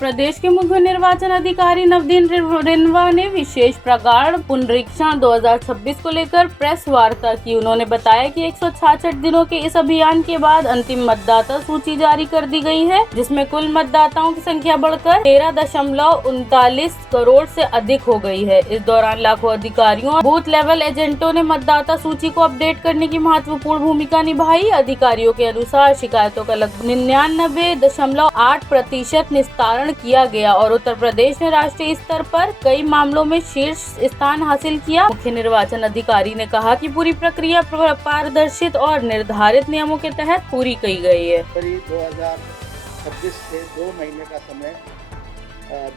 प्रदेश के मुख्य निर्वाचन अधिकारी नवदीन रिनवा ने विशेष प्रगाढ़ पुनरीक्षण 2026 को लेकर प्रेस वार्ता की। उन्होंने बताया कि 166 दिनों के इस अभियान के बाद अंतिम मतदाता सूची जारी कर दी गई है, जिसमें कुल मतदाताओं की संख्या बढ़कर 13.39 करोड़ से अधिक हो गई है। इस दौरान लाखों अधिकारियों और बूथ लेवल एजेंटों ने मतदाता सूची को अपडेट करने की महत्वपूर्ण भूमिका निभाई। अधिकारियों के अनुसार शिकायतों का लगभग 99.8% निस्तारण किया गया और उत्तर प्रदेश ने राष्ट्रीय स्तर पर कई मामलों में शीर्ष स्थान हासिल किया। मुख्य निर्वाचन अधिकारी ने कहा कि पूरी प्रक्रिया पारदर्शित और निर्धारित नियमों के तहत पूरी की गई है। 2026 से 2 महीने का समय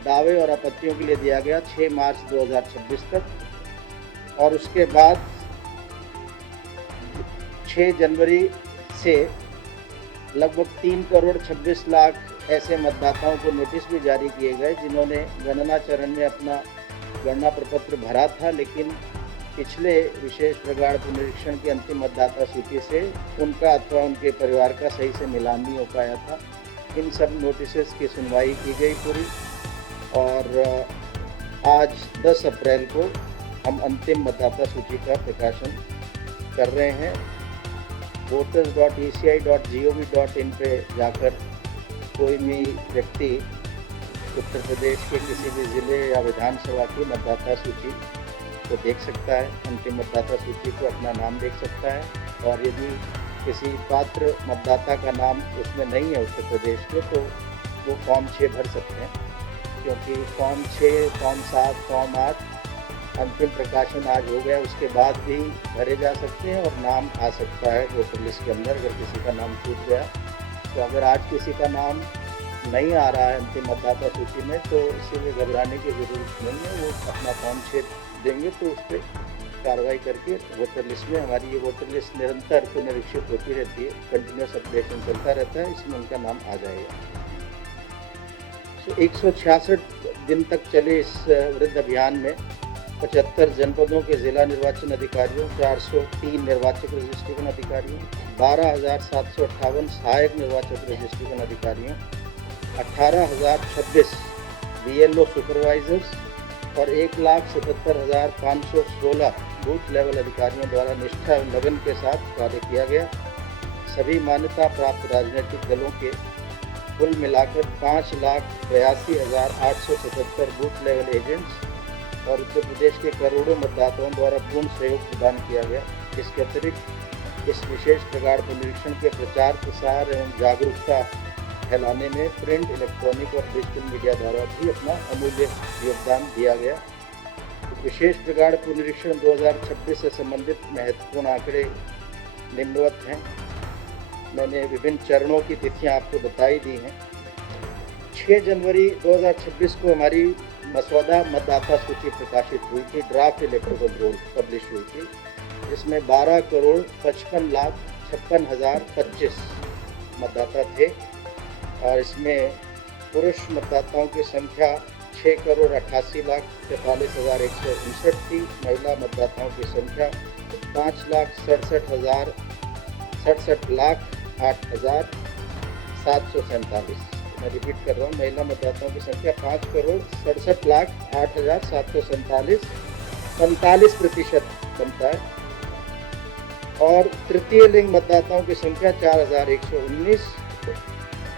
दावे और आपत्तियों के लिए दिया गया 6 मार्च 2026 तक, और उसके बाद 6 जनवरी से लगभग 3 करोड़ 26 लाख ऐसे मतदाताओं को नोटिस भी जारी किए गए जिन्होंने गणना चरण में अपना गणना प्रपत्र भरा था, लेकिन पिछले विशेष प्रगाढ़ पुनरीक्षण की अंतिम मतदाता सूची से उनका अथवा उनके परिवार का सही से मिलान नहीं हो पाया था। इन सब नोटिस की सुनवाई की गई पूरी, और आज 10 अप्रैल को हम अंतिम मतदाता सूची का प्रकाशन कर रहे हैं। voters.eci.gov.in पे जाकर कोई भी व्यक्ति उत्तर प्रदेश के किसी भी ज़िले या विधानसभा की मतदाता सूची को देख सकता है, अंतिम मतदाता सूची को अपना नाम देख सकता है, और यदि किसी पात्र मतदाता का नाम उसमें नहीं है उत्तर प्रदेश के, तो वो फॉर्म 6 भर सकते हैं, क्योंकि फॉर्म 6, फॉर्म 7, फॉर्म 8 अंतिम प्रकाशन आज हो गया, उसके बाद भी भरे जा सकते हैं और नाम आ सकता है वोटर लिस्ट के अंदर। अगर किसी का नाम छूट गया, तो अगर आज किसी का नाम नहीं आ रहा है अंतिम मतदाता सूची में, तो इसीलिए घबराने की ज़रूरत नहीं है। वो अपना फॉर्म 6 देंगे तो उस पर कार्रवाई करके वोटर लिस्ट में, हमारी ये वोटर लिस्ट निरंतर पुनरीक्षित होती रहती है, कंटिन्यूस अपडेशन चलता रहता है, इसमें उनका नाम आ जाएगा। 166 दिन तक चले इस वृद्ध अभियान में 75 जनपदों के जिला निर्वाचन अधिकारियों, 403 निर्वाचक रजिस्ट्रेशन अधिकारियों, 12,758 सहायक निर्वाचक रजिस्ट्रेशन अधिकारियों, 18,026 BLO सुपरवाइजर्स और 1,77,516 बूथ लेवल अधिकारियों द्वारा निष्ठा और लगन के साथ कार्य किया गया। सभी मान्यता प्राप्त राजनीतिक दलों के कुल मिलाकर 5,82,877 बूथ लेवल एजेंट्स और उत्तर प्रदेश के करोड़ों मतदाताओं द्वारा पूर्ण सहयोग प्रदान किया गया। इसके अतिरिक्त इस विशेष प्रगाढ़ पुनरीक्षण के प्रचार प्रसार एवं जागरूकता फैलाने में प्रिंट, इलेक्ट्रॉनिक और डिजिटल मीडिया द्वारा भी अपना अमूल्य योगदान दिया गया। विशेष प्रगाढ़ पुनरीक्षण 2026 से संबंधित महत्वपूर्ण आंकड़े निम्नवत हैं। मैंने विभिन्न चरणों की तिथियां आपको बताई दी हैं। 6 जनवरी 2026 को हमारी मसौदा मतदाता सूची प्रकाशित हुई थी, ड्राफ्ट इलेक्टोरल रोल पब्लिश हुई थी, जिसमें 12,55,56,025 मतदाता थे, और इसमें पुरुष मतदाताओं की संख्या 6,88,43,159 थी। महिला मतदाताओं की संख्या 5,67,08,747। मैं रिपीट कर रहा हूँ, महिला मतदाताओं की संख्या 5,67,08,747, 45% बनता है, और तृतीय लिंग मतदाताओं की संख्या 4,119,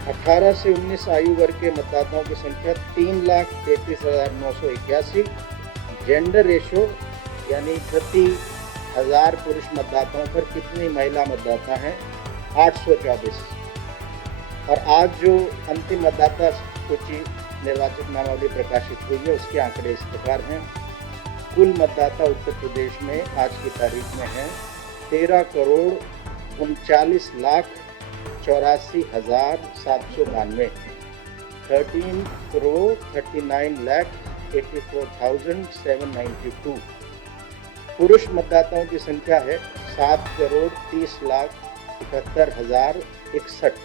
18 से 19 आयु वर्ग के मतदाताओं की संख्या 3,33,981, जेंडर रेशो यानी प्रति 1000 पुरुष मतदाताओं पर कितनी महिला मतदाता हैं, 824। और आज जो अंतिम मतदाता सूची निर्वाचक नामावली प्रकाशित हुई है, उसके आंकड़े इस प्रकार हैं। कुल मतदाता उत्तर प्रदेश में आज की तारीख में हैं 13,39,84,792, 13,39,84,792। पुरुष मतदाताओं की संख्या है 7,30,71,061,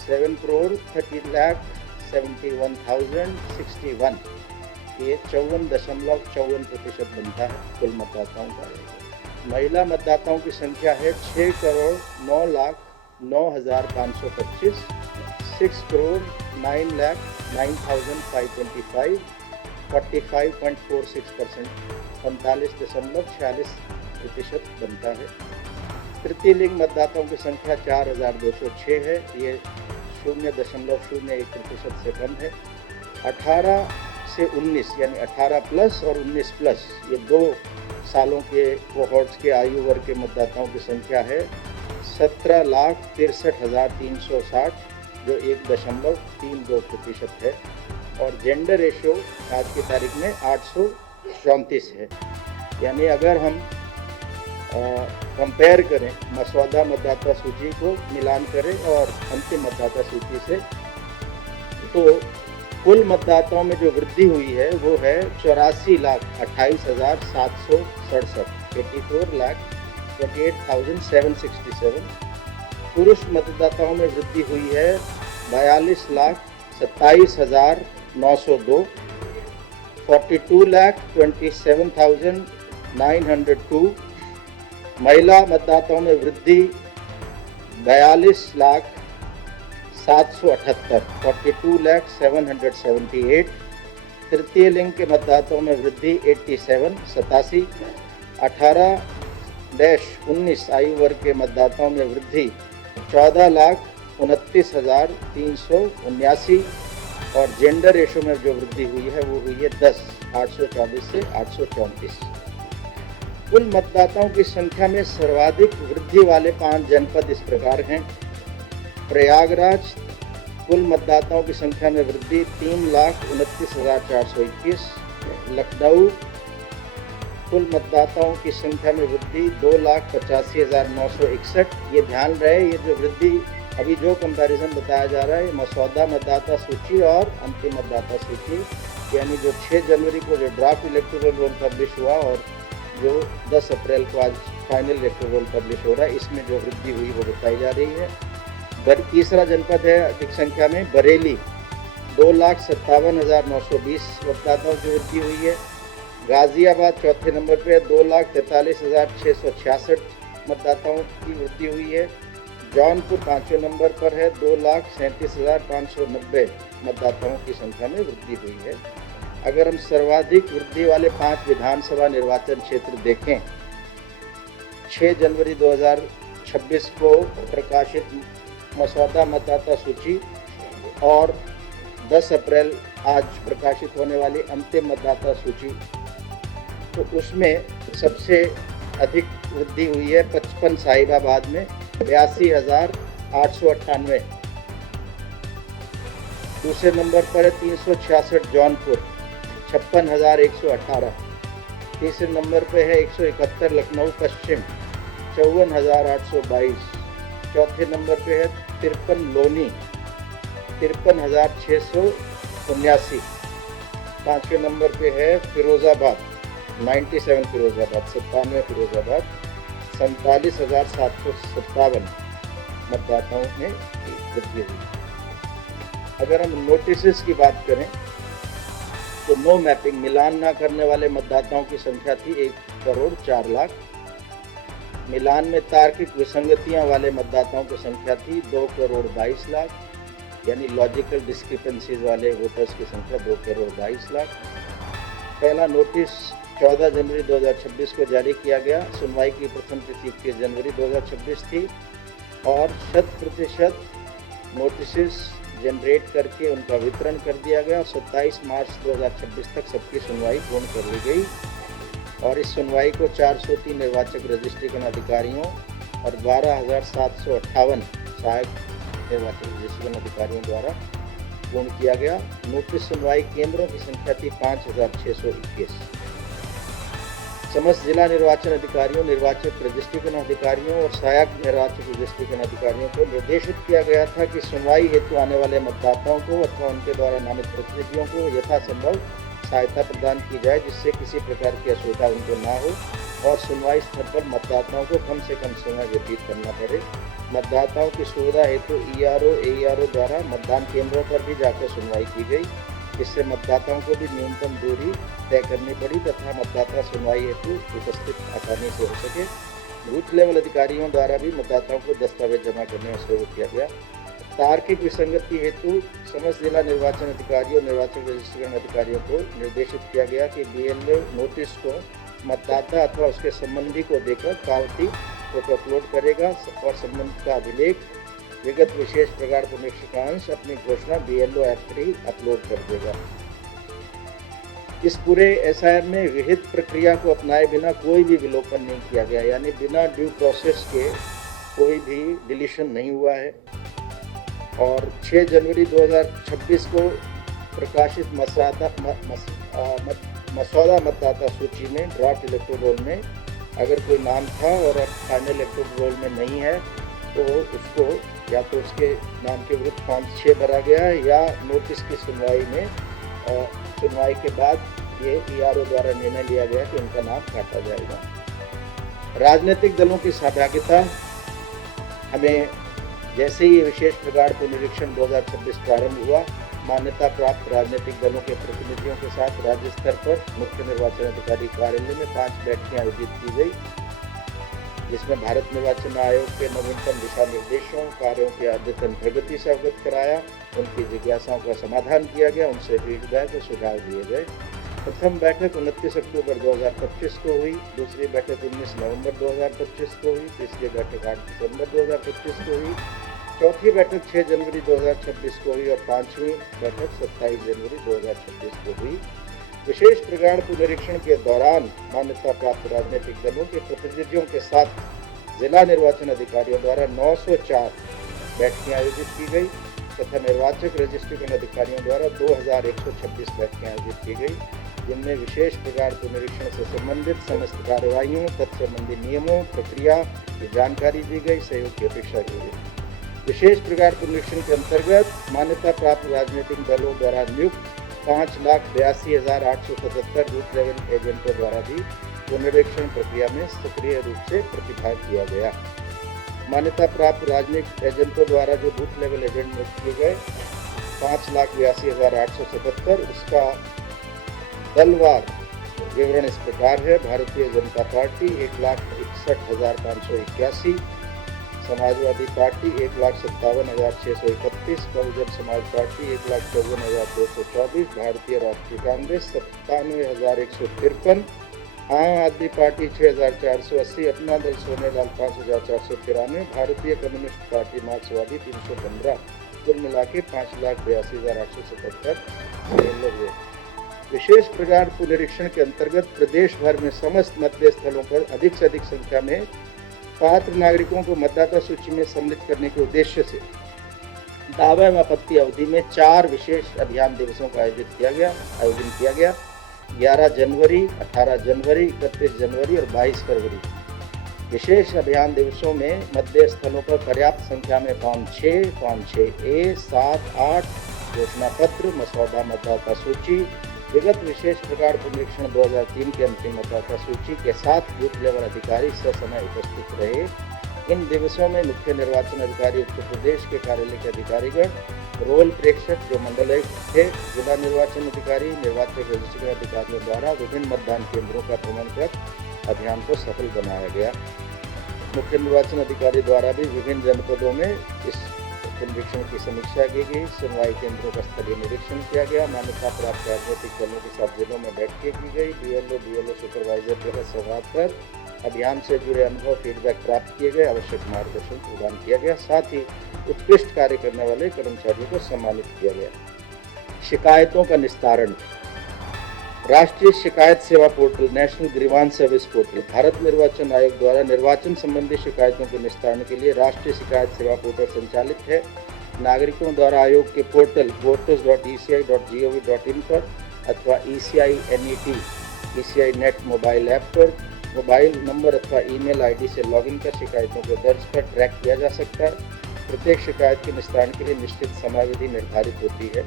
7,30,71,061। ये 54.54% बनता है कुल मतदाताओं का। महिला मतदाताओं की संख्या है 6,09,09,525, 6,09,09,525। 9,09,525, 45.46%, 45.46% बनता है। तृतीय लिंग मतदाताओं की संख्या 4,206 है, ये 0.01% से कम है। 18 से 19 यानी 18 प्लस और 19 प्लस ये 2 सालों के कोहॉर्ट्स के आयु वर्ग के मतदाताओं की संख्या है 17,63,360 जो 1.32% है। और जेंडर रेशियो आज की तारीख में 834 है। यानी अगर हम कंपेयर करें मसौदा मतदाता सूची को मिलान करें और अंतिम मतदाता सूची से, तो कुल मतदाताओं में जो वृद्धि हुई है वो है 84,28,767, 84,28,767। पुरुष मतदाताओं में वृद्धि हुई है 42,27,902, 42,27,902। महिला मतदाताओं में वृद्धि 42,778, 42,778। तृतीय लिंग के मतदाताओं में वृद्धि 87, 18-19 आयु वर्ग के मतदाताओं में वृद्धि 14,29,379 और जेंडर रेशो में जो वृद्धि हुई है वो हुई है 10, 824 से 834। कुल मतदाताओं की संख्या में सर्वाधिक वृद्धि वाले 5 जनपद इस प्रकार हैं। प्रयागराज कुल मतदाताओं की संख्या में वृद्धि 3,29,421। लखनऊ कुल मतदाताओं की संख्या में वृद्धि 2,85,961। ये ध्यान रहे, ये जो वृद्धि अभी जो कंपैरिजन बताया जा रहा है मसौदा मतदाता सूची और अंतिम मतदाता सूची, यानी जो 6 जनवरी को जो ड्राफ्ट इलेक्टोरल रोल पब्लिश हुआ और जो 10 अप्रैल को आज फाइनल इलेक्टोरल रोल पब्लिश हो रहा है, इसमें जो वृद्धि हुई वो बताई जा रही है। तीसरा जनपद है अधिक संख्या में बरेली, 2,57,920 मतदाताओं की वृद्धि हुई है। गाजियाबाद चौथे नंबर पे 2,43,666 मतदाताओं की वृद्धि हुई है। जौनपुर 5वें नंबर पर है, 2,37,590 मतदाताओं की संख्या में वृद्धि हुई है। अगर हम सर्वाधिक वृद्धि वाले 5 विधानसभा निर्वाचन क्षेत्र देखें, 6 जनवरी 2026 को प्रकाशित मसौदा मतदाता सूची और 10 अप्रैल आज प्रकाशित होने वाली अंतिम मतदाता सूची, तो उसमें सबसे अधिक वृद्धि हुई है 55 साहिबाबाद में 82,898। दूसरे नंबर पर है 366 जौनपुर, 56,118। तीसरे नंबर पे है 171 लखनऊ पश्चिम, 54,822। चौथे नंबर पे है 53 लोनी, 53,679। पाँचवें नंबर पे है फिरोजाबाद, 97 फिरोजाबाद, 97 फिरोजाबाद, 47,757 मतदाताओं में वृद्धि हुई। अगर हम नोटिस की बात करें तो नो मैपिंग मिलान ना करने वाले मतदाताओं की संख्या थी 1,04,00,000। मिलान में तार्किक विसंगतियां वाले मतदाताओं की संख्या थी 2,22,00,000, यानी लॉजिकल डिस्क्रिपेंसीज वाले वोटर्स की संख्या 2,22,00,000। पहला नोटिस 14 जनवरी 2026 को जारी किया गया। सुनवाई की प्रथम तिथि 21 जनवरी 2026 थी और 100% नोटिस जनरेट करके उनका वितरण कर दिया गया। 27 मार्च 2026 तक सबकी सुनवाई पूर्ण कर ली गई और इस सुनवाई को 403 निर्वाचक रजिस्ट्रेशन अधिकारियों और 12,758 सहायक निर्वाचक रजिस्ट्रेशन अधिकारियों द्वारा पूर्ण किया गया। नोटिस सुनवाई केंद्रों की संख्या थी 5,621। समस्त जिला निर्वाचन अधिकारियों, निर्वाचक रजिस्ट्रेशन अधिकारियों और सहायक निर्वाचक रजिस्ट्रेशन अधिकारियों को निर्देशित किया गया था कि सुनवाई हेतु आने वाले मतदाताओं को अथवा उनके द्वारा नामित प्रतिनिधियों को यथासंभव सहायता प्रदान की जाए जिससे किसी प्रकार की असुविधा उनको ना हो और सुनवाई स्थल पर मतदाताओं को कम से कम समय व्यतीत करना पड़े। मतदाताओं की सुविधा हेतु ERO, AERO द्वारा मतदान केंद्रों पर भी जाकर सुनवाई की गई, जिससे मतदाताओं को भी न्यूनतम दूरी तय करनी पड़ी तथा मतदाता सुनवाई हेतु उपस्थित आसानी से हो सके। बूथ लेवल अधिकारियों द्वारा भी मतदाताओं को दस्तावेज जमा करने में सहयोग किया गया। तार्किक विसंगति हेतु समस्त जिला निर्वाचन अधिकारी और निर्वाचन रजिस्ट्रेशन अधिकारियों को निर्देशित किया गया कि BLO नोटिस को मतदाता अथवा उसके संबंधी को देकर पावती फोटो अपलोड करेगा और संबंधित का अभिलेख विगत विशेष प्रकार पुनरीक्षकांश अपनी घोषणा BLO ऐप पर ही अपलोड कर देगा। इस पूरे SIR में विहित प्रक्रिया को अपनाए बिना कोई भी विलोपन नहीं किया गया, यानी बिना ड्यू प्रोसेस के कोई भी डिलीशन नहीं हुआ है। और 6 जनवरी 2026 को प्रकाशित मसौदा मतदाता सूची में ड्राफ्ट इलेक्टोरल रोल में अगर कोई नाम था और अब फाइनल इलेक्टोरल रोल में नहीं है तो उसको या तो उसके नाम के विरुद्ध फॉर्म 6 भरा गया है या नोटिस की सुनवाई के बाद ये ERO द्वारा निर्णय लिया गया कि उनका नाम काटा जाएगा। राजनीतिक दलों की सहभागिता हमें जैसे ही विशेष प्रकार पुनरीक्षण 2026 प्रारंभ हुआ, मान्यता प्राप्त राजनीतिक दलों के प्रतिनिधियों के साथ राज्य स्तर पर मुख्य निर्वाचन अधिकारी कार्यालय में 5 बैठकें आयोजित की गई, जिसमें भारत निर्वाचन आयोग के नवीनतम दिशा निर्देशों, कार्यों की अद्यतन प्रगति से अवगत कराया, उनकी जिज्ञासाओं का समाधान किया गया, उनसे फीडबैक और सुझाव दिए गए। प्रथम बैठक 29 अक्टूबर 2025 को हुई, दूसरी बैठक 19 नवंबर 2025 को हुई, तीसरी बैठक 8 दिसंबर 2025 को हुई, चौथी बैठक 6 जनवरी 2026 को हुई और 5वीं बैठक 27 जनवरी 2026 को हुई। विशेष प्रकार पुनरीक्षण के दौरान मान्यता प्राप्त राजनीतिक दलों के प्रतिनिधियों के साथ जिला निर्वाचन अधिकारियों द्वारा 904 बैठकें आयोजित की गई तथा निर्वाचक रजिस्ट्रेशन अधिकारियों द्वारा 2126 बैठकें आयोजित की गई, जिनमें विशेष प्रकार पुनरीक्षण से संबंधित समस्त कार्रवाइयों, तत्संबंधी नियमों, प्रक्रिया की जानकारी दी गई, सहयोग की अपेक्षा की गई। विशेष प्रकार पुनरीक्षण के अंतर्गत मान्यता प्राप्त राजनीतिक दलों द्वारा नियुक्त 5,82,877 बूथ लेवल एजेंटों द्वारा भी पुनरीक्षण प्रक्रिया में सक्रिय रूप से प्रतिभाग किया गया। मान्यता प्राप्त राजनीतिक एजेंटों द्वारा जो बूथ लेवल एजेंट नियुक्त किए गए 5,82,877, उसका दलवार विवरण इस प्रकार है। Bharatiya Janata party 1,61,581, Samajwadi party 1,57,631, Bahujan Samaj party 1,54,224, भारतीय राष्ट्रीय कांग्रेस 97,153, आम आदमी पार्टी 6,480, अपना दल सोनेलाल 5,493, भारतीय कम्युनिस्ट पार्टी मार्क्सवादी 315, कुल मिला के 5,82,877 लोग हुए। विशेष प्रकार पुनरीक्षण के अंतर्गत प्रदेश भर में समस्त मतदेय स्थलों पर अधिक से अधिक संख्या में पात्र नागरिकों को मतदाता सूची में सम्मिलित करने के उद्देश्य से दावा एवं आपत्ति अवधि में 4 विशेष अभियान दिवसों का आयोजन किया गया 11 जनवरी, 18 जनवरी, 31 जनवरी और 22 फरवरी। विशेष अभियान दिवसों में मतदेय स्थलों पर पर्याप्त संख्या में फॉर्म 6, फॉर्म 6A, 7, 8 घोषणा पत्र, मसौदा मतदाता सूची, विगत विशेष प्रकार पुनरीक्षण 2003 के अंतिम मतदाता सूची के साथ बूथ लेवल अधिकारी ससमय उपस्थित रहे। इन दिवसों में मुख्य निर्वाचन अधिकारी उत्तर प्रदेश के कार्यालय के अधिकारीगण, रोल प्रेक्षक जो मंडलायुक्त थे, जिला निर्वाचन अधिकारी, निर्वाचक रजिस्ट्रेशन अधिकारियों द्वारा विभिन्न मतदान केंद्रों का भ्रमण कर अभियान को सफल बनाया गया। मुख्य निर्वाचन अधिकारी द्वारा भी विभिन्न जनपदों में इस पुनरीक्षण की समीक्षा की गई, सुनवाई केंद्रों का स्थलीय निरीक्षण किया गया, मान्यता प्राप्त राजनीतिक दलों के साथ जिलों में बैठकें की गई, BLO सुपरवाइजर के साथ संवाद कर अभियान से जुड़े अनुभव फीडबैक प्राप्त किए गए, आवश्यक मार्गदर्शन प्रदान किया गया, साथ ही उत्कृष्ट कार्य करने वाले कर्मचारियों को सम्मानित किया गया। शिकायतों का निस्तारण। राष्ट्रीय शिकायत सेवा portal, national grievance service portal, Bharat निर्वाचन आयोग द्वारा निर्वाचन संबंधी शिकायतों के निस्तारण के लिए राष्ट्रीय शिकायत सेवा पोर्टल संचालित है। नागरिकों द्वारा आयोग के पोर्टल voters.eci.gov.in पर अथवा ECI नेट मोबाइल ऐप पर मोबाइल नंबर अथवा ईमेल आईडी से लॉगिन कर शिकायतों को दर्ज कर ट्रैक किया जा सकता है। प्रत्येक शिकायत के निस्तारण के लिए निश्चित समयावधि निर्धारित होती है।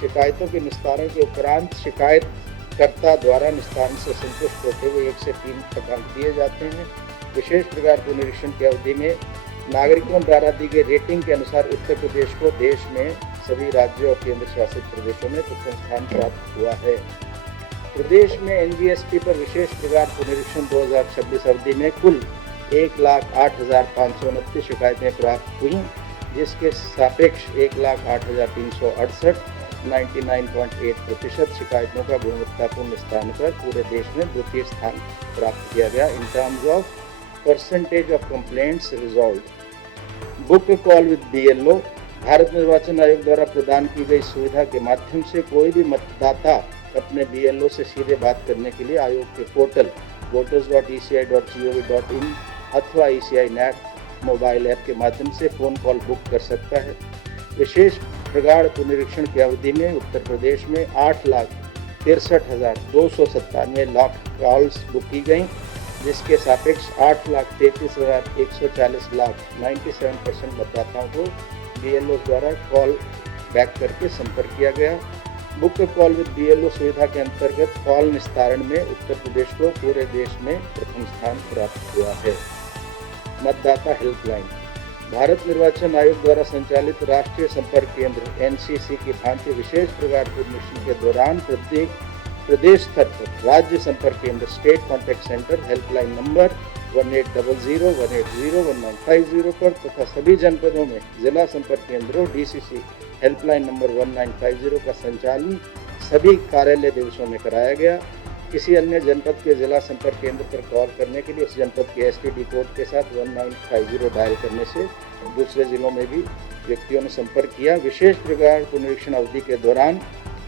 शिकायतों के निस्तारण के उपरांत शिकायतकर्ता द्वारा निस्तारण से संतुष्ट होते हुए 1 से 3 तक अंक दिए जाते हैं। विशेष प्रकार पुनरीक्षण की अवधि में नागरिकों द्वारा दी गई रेटिंग के अनुसार उत्तर प्रदेश को देश में सभी राज्यों और केंद्र शासित प्रदेशों में प्रथम स्थान प्राप्त हुआ है। प्रदेश में NGSP पर विशेष प्रकार पुनरीक्षण 2026 अवधि में कुल 1,08,529 शिकायतें प्राप्त हुई, जिसके सापेक्ष 1,08,368 99.8% शिकायतों का गुणवत्तापूर्ण निस्तारण कर पूरे देश में द्वितीय स्थान प्राप्त किया गया in terms of percentage of complaints resolved. Book call with BLO। Bharat निर्वाचन आयोग द्वारा प्रदान की गई सुविधा के माध्यम से कोई भी मतदाता अपने BLO से सीधे बात करने के लिए आयोग के पोर्टल voters.eci.gov.in अथवा ECI NAT मोबाइल ऐप के माध्यम से फ़ोन कॉल बुक कर सकता है। विशेष प्रगाढ़ पुनरीक्षण की अवधि में उत्तर प्रदेश में 8,63,297 कॉल्स बुक की गई, जिसके सापेक्ष 8,33,140 97% मतदाताओं को BLO द्वारा कॉल बैक करके संपर्क किया गया। बुक कॉल विद BLO सुविधा के अंतर्गत कॉल निस्तारण में उत्तर प्रदेश को पूरे देश में प्रथम स्थान प्राप्त हुआ है। मतदाता हेल्पलाइन। भारत निर्वाचन आयोग द्वारा संचालित राष्ट्रीय संपर्क केंद्र NCC की भांति विशेष प्रगाढ़ पुनरीक्षण के दौरान प्रत्येक प्रदेश स्तर पर राज्य संपर्क केंद्र state contact centre helpline number 1800 180 1950 पर तथा सभी जनपदों में जिला संपर्क केंद्रों DCC हेल्पलाइन नंबर 1950 का संचालन सभी कार्यालय दिवसों में कराया गया। किसी अन्य जनपद के जिला संपर्क केंद्र पर कॉल करने के लिए उस जनपद के STD कोड के साथ 1950 डायल करने से दूसरे जिलों में भी व्यक्तियों ने संपर्क किया। विशेष प्रगाढ़ पुनरीक्षण अवधि के दौरान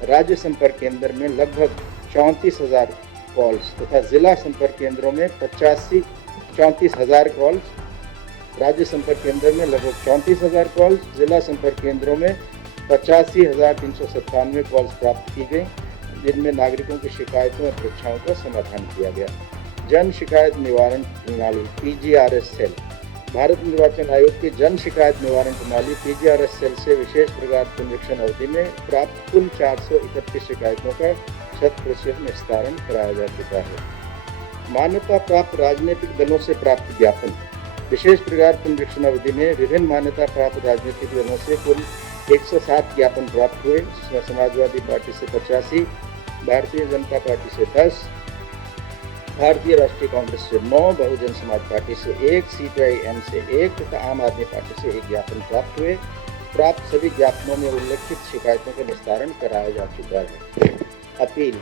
राज्य संपर्क केंद्र में लगभग 34,000 कॉल्स तथा जिला संपर्क केंद्रों में 34,000 कॉल्स, राज्य संपर्क केंद्र में लगभग 34,000 कॉल्स, जिला संपर्क केंद्रों में 85,397 कॉल्स प्राप्त की गई, जिनमें नागरिकों की शिकायतों और अपेक्षाओं का समाधान किया गया। जन शिकायत निवारण प्रणाली PGRS सेल। भारत निर्वाचन आयोग की जन शिकायत निवारण प्रणाली PGRS सेल से विशेष प्रगाढ़ पुनरीक्षण अवधि में प्राप्त कुल 431 शिकायतों का 100% निस्तारण कराया जा चुका है। मान्यता प्राप्त राजनीतिक दलों से प्राप्त ज्ञापन। विशेष प्रगाढ़ पुनरीक्षण अवधि में विभिन्न मान्यता प्राप्त राजनीतिक दलों से कुल 107 ज्ञापन प्राप्त हुए, जिसमें समाजवादी पार्टी से 85, भारतीय जनता पार्टी से 10, भारतीय राष्ट्रीय कांग्रेस से 9, बहुजन समाज पार्टी से 1, CPI-M से 1 तथा आम आदमी पार्टी से 1 ज्ञापन प्राप्त हुए। प्राप्त सभी ज्ञापनों में उल्लेखित शिकायतों का निस्तारण कराया जा चुका है। अपील।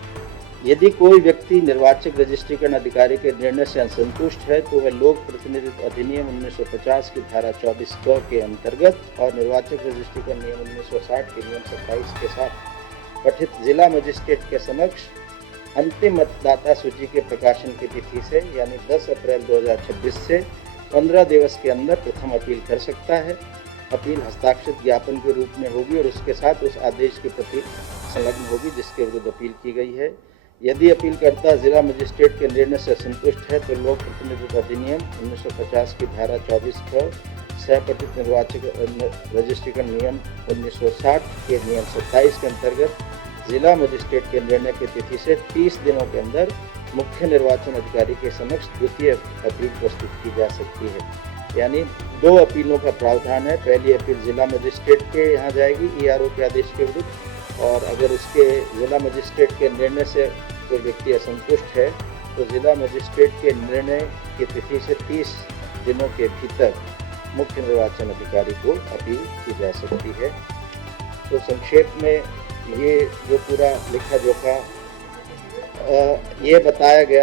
यदि कोई व्यक्ति निर्वाचक रजिस्ट्रीकरण अधिकारी के निर्णय से असंतुष्ट है तो वह लोक प्रतिनिधित्व अधिनियम 1950 की धारा 24 क के अंतर्गत और निर्वाचक रजिस्ट्रीकरण नियम 1960 के नियम 27 के साथ पठित जिला मजिस्ट्रेट के समक्ष अंतिम मतदाता सूची के प्रकाशन की तिथि से यानी 10 अप्रैल 2026 से 15 दिवस के अंदर प्रथम अपील कर सकता है। अपील हस्ताक्षरित ज्ञापन के रूप में होगी और उसके साथ उस आदेश की प्रति संलग्न होगी जिसके विरुद्ध अपील की गई है। यदि अपीलकर्ता जिला मजिस्ट्रेट के निर्णय से संतुष्ट है तो लोक प्रतिनिधित्व अधिनियम 1950 की धारा 24 पर सहपठित निर्वाचक रजिस्ट्रीकरण नियम 1960 के नियम 27 के अंतर्गत जिला मजिस्ट्रेट के निर्णय की तिथि से 30 दिनों के अंदर मुख्य निर्वाचन अधिकारी के समक्ष द्वितीय अपील प्रस्तुत की जा सकती है। यानी 2 अपीलों का प्रावधान है। पहली अपील जिला मजिस्ट्रेट के यहाँ जाएगी ERO के आदेश के विरुद्ध, और अगर उसके जिला मजिस्ट्रेट के निर्णय से कोई व्यक्ति असंतुष्ट है तो जिला मजिस्ट्रेट के निर्णय की तिथि से 30 दिनों के भीतर मुख्य निर्वाचन अधिकारी को अपील की जा सकती है। तो संक्षेप में ये जो पूरा लिखा जोखा ये बताया गया